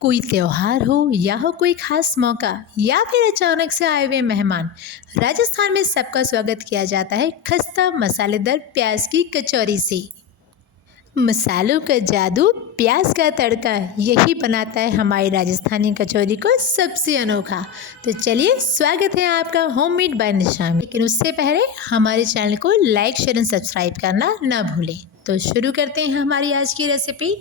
कोई त्योहार हो या हो कोई खास मौका या फिर अचानक से आए हुए मेहमान, राजस्थान में सबका स्वागत किया जाता है खस्ता मसालेदार प्याज की कचौरी से। मसालों का जादू, प्याज का तड़का, यही बनाता है हमारी राजस्थानी कचौरी को सबसे अनोखा। तो चलिए, स्वागत है आपका होममेड बाय निशा में। लेकिन उससे पहले हमारे चैनल को लाइक, शेयर एंड सब्सक्राइब करना ना भूलें। तो शुरू करते हैं हमारी आज की रेसिपी।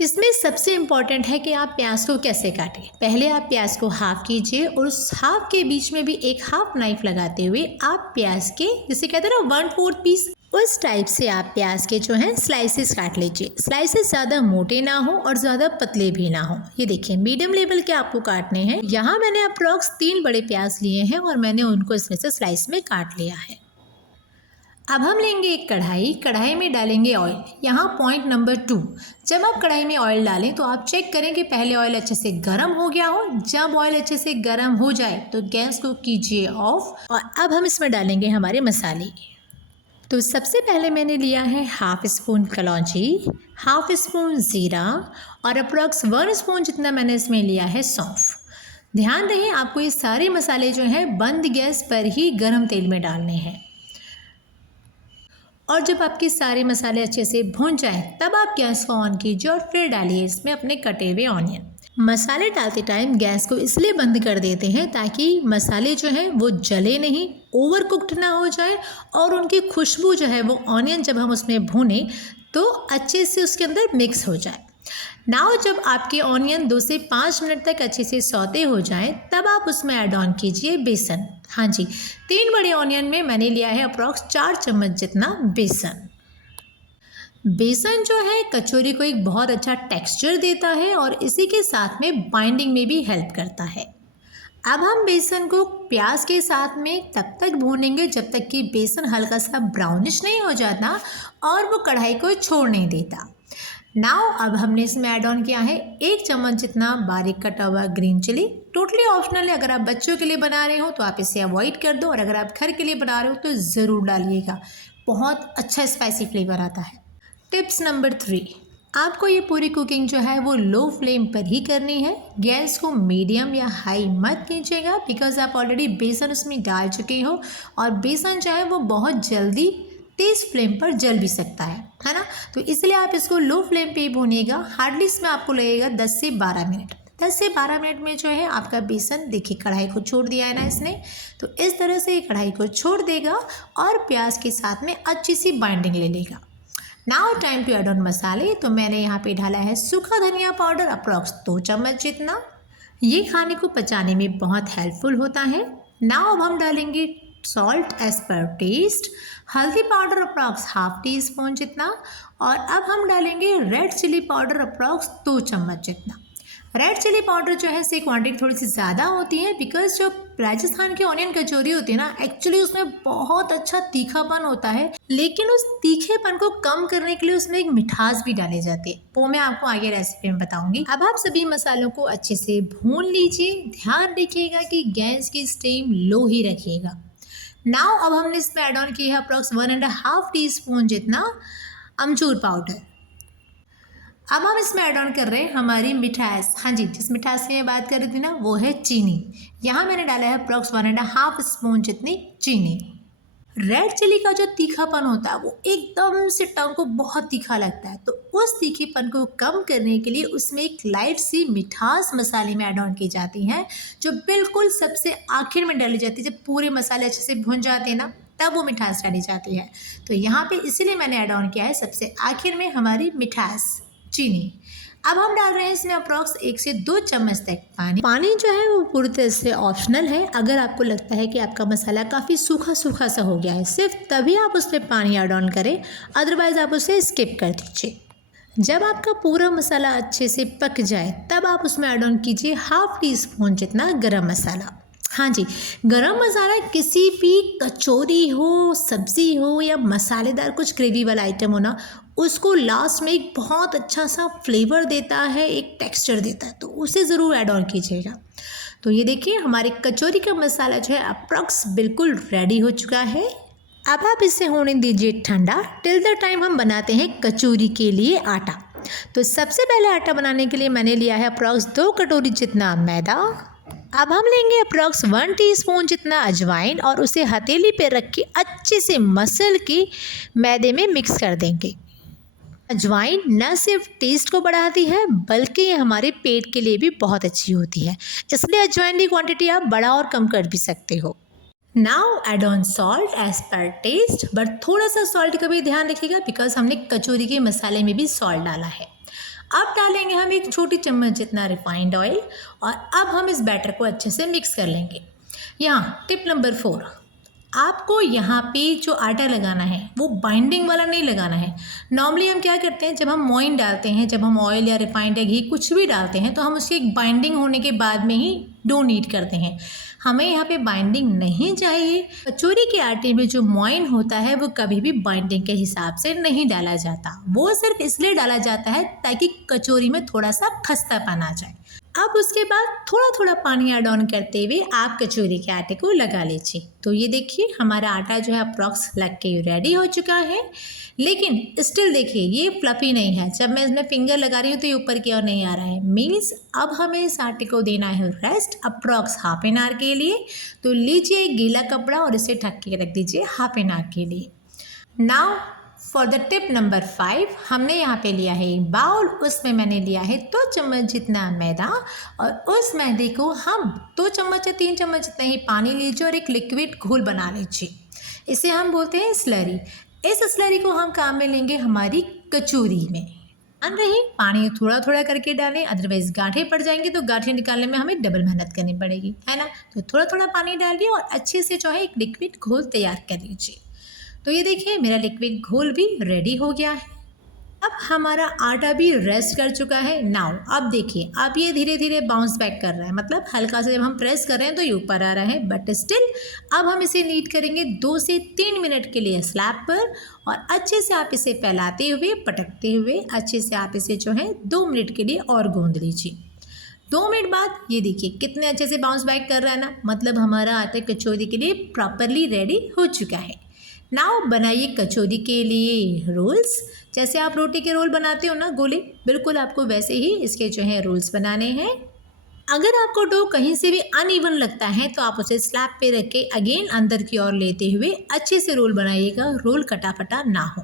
इसमें सबसे इम्पॉर्टेंट है कि आप प्याज को कैसे काटें। पहले आप प्याज को हाफ कीजिए और उस हाफ के बीच में भी एक हाफ नाइफ लगाते हुए आप प्याज के, जिसे कहते हैं ना 1/4 पीस, उस टाइप से आप प्याज के जो हैं स्लाइसेस काट लीजिए। स्लाइसेस ज़्यादा मोटे ना हो और ज़्यादा पतले भी ना हो। ये देखिए, मीडियम लेवल के आपको काटने हैं। यहाँ मैंने अप्रॉक्स 3 बड़े प्याज लिए हैं और मैंने उनको इसमें से स्लाइस में काट लिया है। अब हम लेंगे एक कढ़ाई। कढ़ाई में डालेंगे ऑयल। यहाँ पॉइंट नंबर 2, जब आप कढ़ाई में ऑयल डालें तो आप चेक करें कि पहले ऑयल अच्छे से गर्म हो गया हो। जब ऑयल अच्छे से गर्म हो जाए तो गैस को कीजिए ऑफ। और अब हम इसमें डालेंगे हमारे मसाले। तो सबसे पहले मैंने लिया है हाफ स्पून कलौंजी, हाफ स्पून ज़ीरा और अप्रॉक्स 1 स्पून जितना मैंने इसमें लिया है सौंफ। ध्यान रहे, आपको ये सारे मसाले जो हैं बंद गैस पर ही गर्म तेल में डालने हैं। और जब आपके सारे मसाले अच्छे से भून जाएं तब आप गैस को ऑन कीजिए और फिर डालिए इसमें अपने कटे हुए ऑनियन। मसाले डालते टाइम गैस को इसलिए बंद कर देते हैं ताकि मसाले जो हैं वो जले नहीं, ओवर कुक्ड ना हो जाए और उनकी खुशबू जो है वो ऑनियन जब हम उसमें भूनें तो अच्छे से उसके अंदर मिक्स हो जाए। नाउ जब आपके ऑनियन 2 से 5 मिनट तक अच्छे से सौते हो जाएं तब आप उसमें ऐड ऑन कीजिए बेसन। हाँ जी, 3 बड़े ऑनियन में मैंने लिया है अप्रॉक्स 4 चम्मच जितना बेसन। बेसन जो है कचौरी को एक बहुत अच्छा टेक्सचर देता है और इसी के साथ में बाइंडिंग में भी हेल्प करता है। अब हम बेसन को प्याज के साथ में तब तक भूनेंगे जब तक कि बेसन हल्का सा ब्राउनिश नहीं हो जाता और वो कढ़ाई को छोड़ नहीं देता। नाउ अब हमने इसमें ऐड ऑन किया है 1 चम्मच जितना बारीक कटा हुआ ग्रीन चिली। टोटली ऑप्शनल है, अगर आप बच्चों के लिए बना रहे हो तो आप इसे अवॉइड कर दो और अगर आप घर के लिए बना रहे हो तो ज़रूर डालिएगा, बहुत अच्छा स्पाइसी फ्लेवर आता है। टिप्स नंबर 3, आपको ये पूरी कुकिंग जो है वो लो फ्लेम पर ही करनी है। गैस को मीडियम या हाई मत कीजिएगा बिकॉज आप ऑलरेडी बेसन उसमें डाल चुके हो और बेसन जो है वो बहुत जल्दी तेज़ फ्लेम पर जल भी सकता है ना। तो इसलिए आप इसको लो फ्लेम पे ही भूनिएगा। हार्डली इसमें आपको लगेगा 10 से 12 मिनट। 10 से 12 मिनट में जो है आपका बेसन, देखिए कढ़ाई को छोड़ दिया है ना इसने, तो इस तरह से कढ़ाई को छोड़ देगा और प्याज के साथ में अच्छी सी बाइंडिंग ले लेगा। Now time to add on मसाले। तो मैंने यहाँ पे डाला है सूखा धनिया पाउडर अप्रॉक्स 2 चम्मच जितना। ये खाने को पचाने में बहुत हेल्पफुल होता है। नाउ अब हम डालेंगे सॉल्ट एज पर टेस्ट, हल्दी powder approx half tea spoon जितना और अब हम डालेंगे रेड चिली पाउडर अप्रॉक्स 2 चम्मच जितना। रेड चिली पाउडर जो है इसकी क्वांटिटी थोड़ी सी ज़्यादा होती है बिकॉज जो राजस्थान की ऑनियन कचौरी होती है ना, एक्चुअली उसमें बहुत अच्छा तीखापन होता है, लेकिन उस तीखेपन को कम करने के लिए उसमें एक मिठास भी डाली जाती है, वो मैं आपको आगे रेसिपी में बताऊंगी। अब आप सभी मसालों को अच्छे से भून लीजिए। ध्यान रखिएगा कि गैस की फ्लेम लो ही रखिएगा। नाउ अब हमने इसमें ऐड ऑन किया है अप्रॉक्स 1.5 टी स्पून जितना अमचूर पाउडर। अब हम इसमें ऐड ऑन कर रहे हैं हमारी मिठास। हाँ जी, जिस मिठास की मैं बात कर रही थी ना वो है चीनी। यहाँ मैंने डाला है अप्रॉक्स 1.5 स्पून जितनी चीनी। रेड चिली का जो तीखापन होता है वो एकदम से टंग को बहुत तीखा लगता है, तो उस तीखेपन को कम करने के लिए उसमें एक लाइट सी मिठास मसाले में ऐड ऑन की जाती हैं जो बिल्कुल सबसे आखिर में डाली जाती है। जब पूरे मसाले अच्छे से भुन जाते हैं ना तब वो मिठास डाली जाती है। तो यहाँ पे इसीलिए मैंने ऐड ऑन किया है सबसे आखिर में हमारी मिठास, चीनी। अब हम डाल रहे हैं इसमें अप्रॉक्स 1 से 2 चम्मच तक पानी। पानी जो है वो पूरी तरह से ऑप्शनल है। अगर आपको लगता है कि आपका मसाला काफ़ी सूखा सूखा सा हो गया है, सिर्फ तभी आप उसमें पानी ऐड ऑन करें, अदरवाइज़ आप उसे स्किप कर दीजिए। जब आपका पूरा मसाला अच्छे से पक जाए तब आप उसमें ऐड ऑन कीजिए हाफ टी स्पून जितना गरम मसाला। हाँ जी, गरम मसाला किसी भी कचौरी हो, सब्ज़ी हो या मसालेदार कुछ ग्रेवी वाला आइटम हो ना, उसको लास्ट में एक बहुत अच्छा सा फ्लेवर देता है, एक टेक्सचर देता है, तो उसे ज़रूर ऐड ऑन कीजिएगा। तो ये देखिए हमारे कचौरी का मसाला जो है अप्रॉक्स बिल्कुल रेडी हो चुका है। अब आप इसे होने दीजिए ठंडा। टिल द टाइम हम बनाते हैं कचौरी के लिए आटा। तो सबसे पहले आटा बनाने के लिए मैंने लिया है अप्रॉक्स 2 कटोरी जितना मैदा। अब हम लेंगे अप्रॉक्स 1 टीस्पून जितना अजवाइन और उसे हथेली पे रख के अच्छे से मसल के मैदे में मिक्स कर देंगे। अजवाइन न सिर्फ टेस्ट को बढ़ाती है बल्कि ये हमारे पेट के लिए भी बहुत अच्छी होती है, इसलिए अजवाइन की क्वांटिटी आप बढ़ा और कम कर भी सकते हो। Now add on salt as per taste, but थोड़ा सा सॉल्ट का भी ध्यान रखिएगा बिकॉज हमने कचौरी के मसाले में भी सॉल्ट डाला है। अब डालेंगे हम 1 छोटी चम्मच जितना रिफाइंड ऑयल और अब हम इस बैटर को अच्छे से मिक्स कर लेंगे। यहाँ टिप नंबर 4, आपको यहाँ पे जो आटा लगाना है वो बाइंडिंग वाला नहीं लगाना है। नॉर्मली हम क्या करते हैं, जब हम मोइन डालते हैं, जब हम ऑयल या रिफाइंड या घी कुछ भी डालते हैं तो हम उसकी एक बाइंडिंग होने के बाद में ही डो नीड करते हैं। हमें यहाँ पे बाइंडिंग नहीं चाहिए। कचौरी के आटे में जो मोइन होता है वो कभी भी बाइंडिंग के हिसाब से नहीं डाला जाता, वो सिर्फ इसलिए डाला जाता है ताकि कचौरी में थोड़ा सा खस्तापन आ जाए। अब उसके बाद थोड़ा थोड़ा पानी ऐड ऑन करते हुए आप कचौरी के आटे को लगा लीजिए। तो ये देखिए हमारा आटा जो है अप्रॉक्स लग के रेडी हो चुका है, लेकिन स्टिल देखिए ये फ्लफी नहीं है। जब मैं इसमें फिंगर लगा रही हूँ तो ये ऊपर की ओर नहीं आ रहा है, मीन्स अब हमें इस आटे को देना है rest approx half an hour के लिए। तो लीजिए एक गीला कपड़ा और इसे ढक के रख दीजिए हाफ एन आवर के लिए। Now for the tip number 5, हमने यहाँ पे लिया है एक बाउल, उसमें मैंने लिया है 2 चम्मच जितना मैदा और उस मैदे को हम 2 चम्मच या 3 चम्मच जितना ही पानी लीजिए और एक लिक्विड घोल बना लीजिए। इसे हम बोलते हैं स्लरी। इस स्लरी को हम काम में लेंगे हमारी कचौरी में। ध्यान रही पानी थोड़ा थोड़ा करके डालें, अदरवाइज गांठें पड़ जाएंगी तो गांठें निकालने में हमें डबल मेहनत करनी पड़ेगी, है ना। तो थोड़ा थोड़ा पानी डालिए और अच्छे से जो है एक लिक्विड घोल तैयार कर लीजिए। तो ये देखिए मेरा लिक्विड घोल भी रेडी हो गया है। अब हमारा आटा भी रेस्ट कर चुका है। नाउ अब देखिए अब ये धीरे धीरे बाउंस बैक कर रहा है, मतलब हल्का से जब हम प्रेस कर रहे हैं तो ये ऊपर आ रहा है, बट स्टिल अब हम इसे नीट करेंगे 2 से 3 मिनट के लिए स्लैब पर और अच्छे से आप इसे फैलाते हुए पटकते हुए अच्छे से आप इसे जो है 2 मिनट के लिए और गूंद लीजिए। 2 मिनट बाद ये देखिए कितने अच्छे से बाउंस बैक कर रहा है ना, मतलब हमारा आटा कचौरी के लिए प्रॉपरली रेडी हो चुका है। नाउ बनाइए कचौरी के लिए रोल्स। जैसे आप रोटी के रोल बनाते हो ना गोले, बिल्कुल आपको वैसे ही इसके जो है रोल्स बनाने हैं। अगर आपको डो कहीं से भी अनइवन लगता है तो आप उसे स्लैब पे रख के अगेन अंदर की ओर लेते हुए अच्छे से रोल बनाइएगा, रोल कटाफटा ना हो।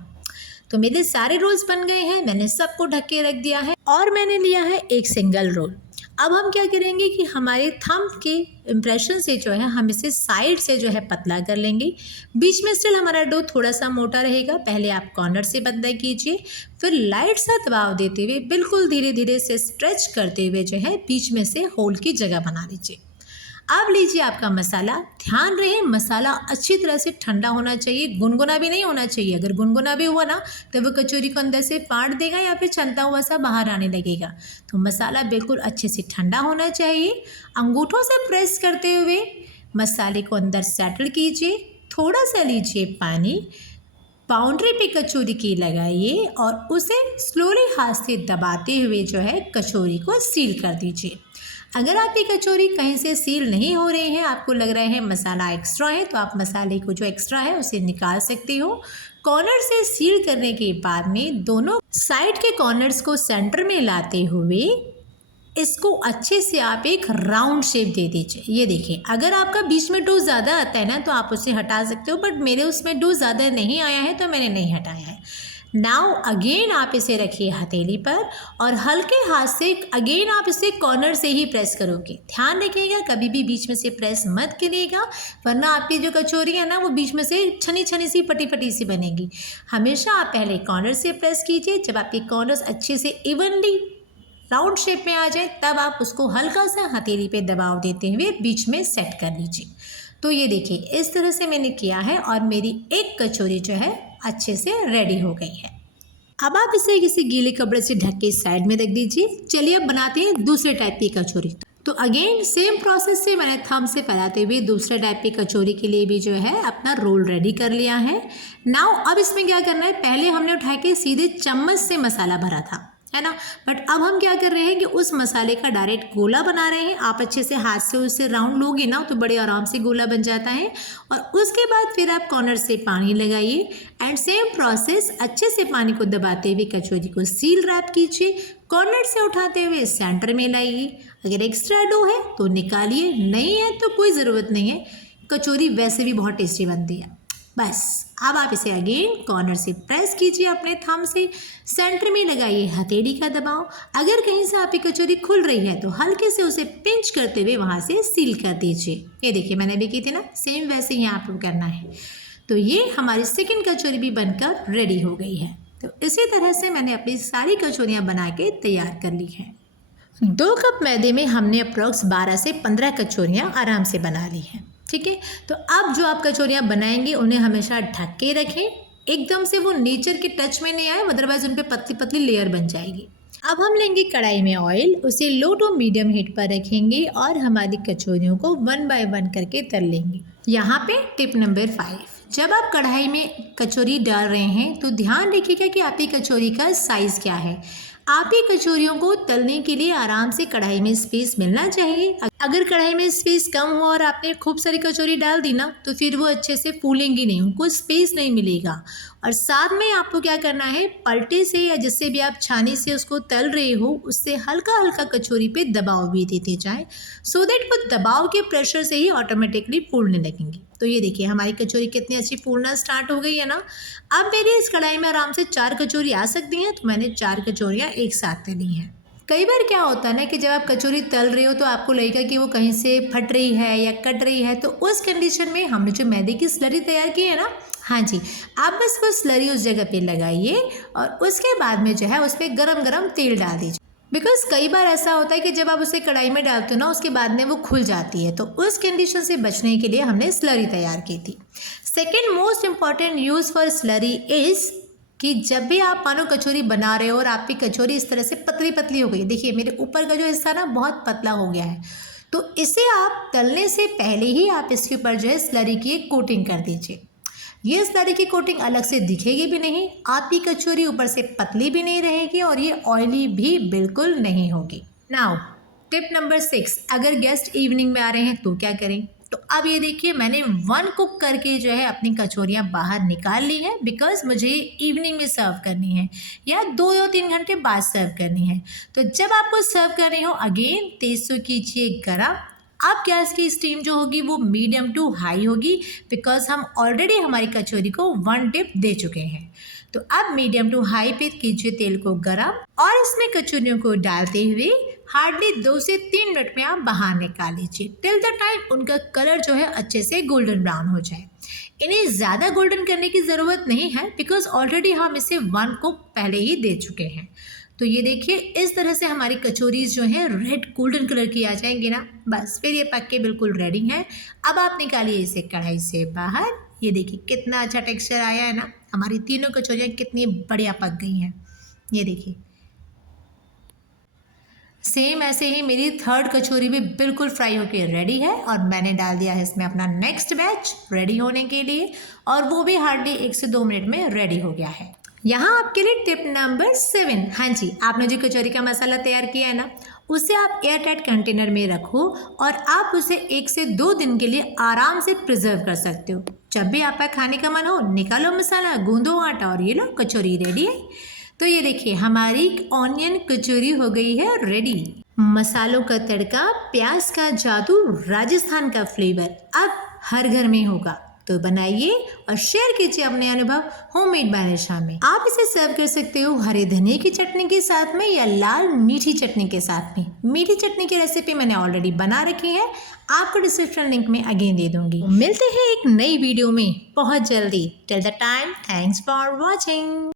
तो मेरे सारे रोल्स बन गए हैं, मैंने सबको ढक के रख दिया है और मैंने लिया है एक सिंगल रोल। अब हम क्या करेंगे कि हमारे थंब के इम्प्रेशन से जो है हम इसे साइड से जो है पतला कर लेंगे। बीच में स्टिल हमारा डो थोड़ा सा मोटा रहेगा। पहले आप कॉर्नर से पतला कीजिए, फिर लाइट सा दबाव देते हुए बिल्कुल धीरे धीरे से स्ट्रेच करते हुए जो है बीच में से होल की जगह बना लीजिए। अब लीजिए आपका मसाला। ध्यान रहे मसाला अच्छी तरह से ठंडा होना चाहिए, गुनगुना भी नहीं होना चाहिए। अगर गुनगुना भी हुआ ना तो वो कचौरी को अंदर से फाड़ देगा या फिर छनता हुआ सा बाहर आने लगेगा। तो मसाला बिल्कुल अच्छे से ठंडा होना चाहिए। अंगूठों से प्रेस करते हुए मसाले को अंदर सेटल कीजिए। थोड़ा सा लीजिए पानी, बाउंड्री पे कचौरी की लगाइए और उसे स्लोली हाथ से दबाते हुए जो है कचौरी को सील कर दीजिए। अगर आपकी कचौरी कहीं से सील नहीं हो रही है, आपको लग रहा है मसाला एक्स्ट्रा है, तो आप मसाले को जो एक्स्ट्रा है उसे निकाल सकते हो। कॉर्नर से सील करने के बाद में दोनों साइड के कॉर्नर्स को सेंटर में लाते हुए इसको अच्छे से आप एक राउंड शेप दे दीजिए। ये देखिए अगर आपका बीच में डो ज़्यादा आता है ना तो आप उसे हटा सकते हो, बट मेरे उसमें डो ज़्यादा नहीं आया है तो मैंने नहीं हटाया है। नाउ अगेन आप इसे रखिए हथेली पर और हल्के हाथ से अगेन आप इसे कॉर्नर से ही प्रेस करोगे। ध्यान रखिएगा कभी भी बीच में से प्रेस मत करिएगा, वरना आपकी जो कचौरी है ना वो बीच में से छनी छनी सी पटी पटी सी बनेगी। हमेशा आप पहले कॉर्नर से प्रेस कीजिए, जब आपके कॉर्नर्स अच्छे से इवनली राउंड शेप में आ जाए तब आप उसको हल्का सा हथेली पे दबाव देते हुए बीच में सेट कर लीजिए। तो ये देखिए इस तरह से मैंने किया है और मेरी एक कचौरी जो है अच्छे से रेडी हो गई है। अब आप इसे किसी गीले कपड़े से ढक के साइड में रख दीजिए। चलिए अब बनाते हैं दूसरे टाइप की कचौरी। तो अगेन सेम प्रोसेस से मैंने थंब से फैलाते हुए दूसरे टाइप की कचौरी के लिए भी जो है अपना रोल रेडी कर लिया है। नाउ अब इसमें क्या करना है, पहले हमने उठा के सीधे चम्मच से मसाला भरा था, है ना। बट अब हम क्या कर रहे हैं कि उस मसाले का डायरेक्ट गोला बना रहे हैं। आप अच्छे से हाथ से उसे राउंड लोगे ना तो बड़े आराम से गोला बन जाता है। और उसके बाद फिर आप कॉर्नर से पानी लगाइए एंड सेम प्रोसेस, अच्छे से पानी को दबाते हुए कचौरी को सील रैप कीजिए। कॉर्नर से उठाते हुए सेंटर में लाइए। अगर एक्स्ट्रा डो है तो निकालिए, नहीं है तो कोई ज़रूरत नहीं है। कचौरी वैसे भी बहुत टेस्टी बनती है। बस अब आप इसे अगेन कॉर्नर से प्रेस कीजिए अपने थंब से, सेंटर में लगाइए हथेली का दबाव। अगर कहीं से आपकी कचौरी खुल रही है तो हल्के से उसे पिंच करते हुए वहाँ से सील कर दीजिए। ये देखिए मैंने भी की थी ना, सेम वैसे ही आपको करना है। तो ये हमारी सेकंड कचौरी भी बनकर रेडी हो गई है। तो इसी तरह से मैंने अपनी सारी कचौरियाँ बना के तैयार कर ली हैं। 2 कप मैदे में हमने अप्रॉक्स 12 से 15 कचौरियाँ आराम से बना ली हैं। ठीक है, तो अब जो आप कचौरियाँ बनाएंगे उन्हें हमेशा ढक के रखें, एकदम से वो नेचर के टच में नहीं आए, अदरवाइज उन पे पतली पतली लेयर बन जाएगी। अब हम लेंगे कढ़ाई में ऑयल, उसे लो टू मीडियम हीट पर रखेंगे और हमारी कचौरियों को 1 बाय 1 करके तल लेंगे। यहाँ पे टिप नंबर 5, जब आप कढ़ाई में कचौरी डाल रहे हैं तो ध्यान रखिएगा कि आपकी कचौरी का साइज़ क्या है। आपकी कचौरियों को तलने के लिए आराम से कढ़ाई में स्पेस मिलना चाहिए। अगर कढ़ाई में स्पेस कम हो और आपने खूब सारी कचौरी डाल दी ना तो फिर वो अच्छे से फूलेंगी नहीं, उनको स्पेस नहीं मिलेगा। और साथ में आपको क्या करना है, पलटे से या जिससे भी आप छानी से उसको तल रहे हो उससे हल्का हल्का कचौरी पे दबाव भी देते जाएं, सो दैट वो दबाव के प्रेशर से ही ऑटोमेटिकली फूलने लगेंगी। तो ये देखिए हमारी कचौरी कितनी अच्छी फूलना स्टार्ट हो गई है ना। अब मेरी इस कढ़ाई में आराम से 4 कचौरी आ सकती हैं, तो मैंने 4 कचौरियाँ एक साथ तली हैं। कई बार क्या होता है ना कि जब आप कचौरी तल रहे हो तो आपको लगेगा कि वो कहीं से फट रही है या कट रही है, तो उस कंडीशन में हमने जो मैदे की स्लरी तैयार की है ना, हाँ जी, आप बस वो स्लरी उस जगह पे लगाइए और उसके बाद में जो है उस पर गरम गरम तेल डाल दीजिए। बिकॉज कई बार ऐसा होता है कि जब आप उसे कढ़ाई में डालते हो ना उसके बाद में वो खुल जाती है, तो उस कंडीशन से बचने के लिए हमने स्लरी तैयार की थी। Second most important use for slurry is कि जब भी आप मानो कचौरी बना रहे हो और आपकी कचौरी इस तरह से पतली पतली हो गई, देखिए मेरे ऊपर का जो हिस्सा ना बहुत पतला हो गया है, तो इसे आप तलने से पहले ही आप इसके ऊपर जो है स्लरी की एक कोटिंग कर दीजिए। ये स्लरी की कोटिंग अलग से दिखेगी भी नहीं, आपकी कचौरी ऊपर से पतली भी नहीं रहेगी और ये ऑयली भी बिल्कुल नहीं होगी। नाउ टिप नंबर 6, अगर गेस्ट इवनिंग में आ रहे हैं तो क्या करें। तो अब ये देखिए मैंने 1 कुक करके जो है अपनी कचौरियाँ बाहर निकाल ली हैं, बिकॉज मुझे इवनिंग में सर्व करनी है या 2 या 3 घंटे बाद सर्व करनी है। तो जब आपको सर्व करनी हो अगेन तेज से कीजिए गरम। अब गैस की स्टीम जो होगी वो मीडियम टू हाई होगी, बिकॉज हम ऑलरेडी हमारी कचौरी को 1 डिप दे चुके हैं। तो अब मीडियम टू हाई पे कीजिए तेल को गरम और इसमें कचौरियों को डालते हुए हार्डली 2 से 3 मिनट में आप बाहर निकाल लीजिए, टिल द टाइम उनका कलर जो है अच्छे से गोल्डन ब्राउन हो जाए। इन्हें ज़्यादा गोल्डन करने की ज़रूरत नहीं है, बिकॉज ऑलरेडी हम इसे 1 को पहले ही दे चुके हैं। तो ये देखिए इस तरह से हमारी कचौरीज जो हैं रेड गोल्डन कलर की आ जाएंगी ना, बस फिर ये पक के बिल्कुल रेडी है। अब आप निकालिए इसे कढ़ाई से बाहर। ये देखिए कितना अच्छा टेक्सचर आया है ना, हमारी तीनों कचौरियाँ कितनी बढ़िया पक गई हैं। ये देखिए सेम ऐसे ही मेरी 3rd कचौरी भी बिल्कुल फ्राई होके रेडी है और मैंने डाल दिया है इसमें अपना नेक्स्ट बैच रेडी होने के लिए, और वो भी हार्डली 1 से 2 मिनट में रेडी हो गया है। यहाँ आपके लिए टिप नंबर 7, हाँ जी, आपने जो कचौरी का मसाला तैयार किया है ना उसे आप एयर टाइट कंटेनर में रखो और आप उसे 1 से 2 दिन के लिए आराम से प्रिजर्व कर सकते हो। जब भी आपका खाने का मन हो निकालो मसाला, गूंदो आटा और ये लो कचौरी रेडी है। तो ये देखिए हमारी ऑनियन कचौरी हो गई है रेडी। मसालों का तड़का, प्याज का जादू, राजस्थान का फ्लेवर अब हर घर में होगा। तो बनाइए और शेयर कीजिए अपने अनुभव होममेड बाय निशा में। आप इसे सर्व कर सकते हो हरे धनिया की चटनी के साथ में या लाल मीठी चटनी के साथ में। मीठी चटनी की रेसिपी मैंने ऑलरेडी बना रखी है, आपको डिस्क्रिप्शन लिंक में अगेन दे दूंगी। मिलते हैं एक नई वीडियो में बहुत जल्दी। Till the time thanks for watching.